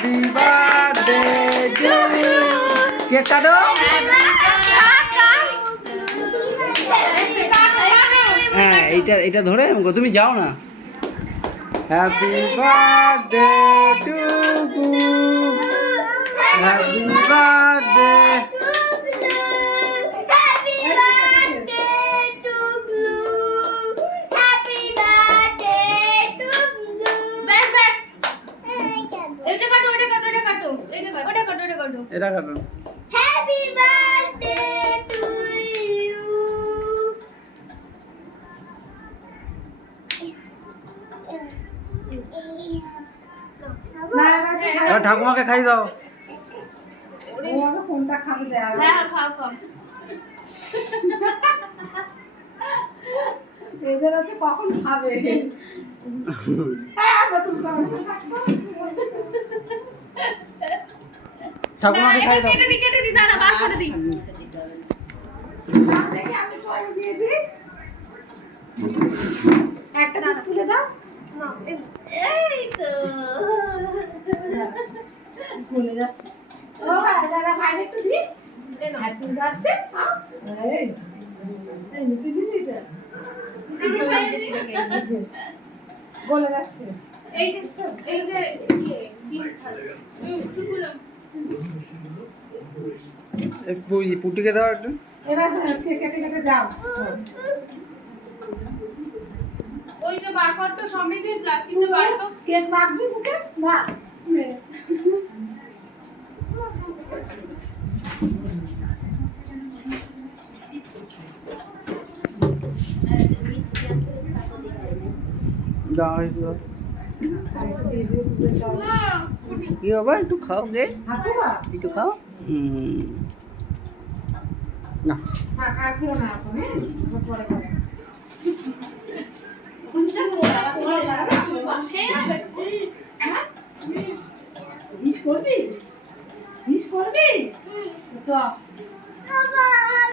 Happy birthday to you. Cake কাটো। হ্যাঁ এটা ধরে তুমি যাও না। Happy birthday to you, happy birthday. এটা কাটো। Happy birthday to you. ঠাকুমাকে খাই দাও। কোনটা খাবে দেয়া? হ্যাঁ খাও খাও। এদের হচ্ছে কখন খাবে? ঠাকুমাকে খাই দাও। কেটে দি দাঁড়া বার করে দি। দেখি আমি পরে দিয়ে দিই। একটা পিস তুলে দাও। এই তো ভুলে যাচ্ছে। ও ভাই দাদা ভাইরে একটু দি। Happy birthday. এই এই নিতে দিবি এটা? বলে যাচ্ছে। এই যে ডিম ছাড়া কি বললাম? পুটিকে দাও একটু। এবার কেটে কেটে দাও। ওই যে বার কর তো সামনে দিয়ে প্লাস্টিকটা বার তো। কেক মাখবি মুখে? মা নে। দাও একটু দাও। কি বাবা একটু খাও গে, একটু খাও। না আর খেও না এখন, হ্যাঁ? পরে খাবে। করবি? করবি? চ।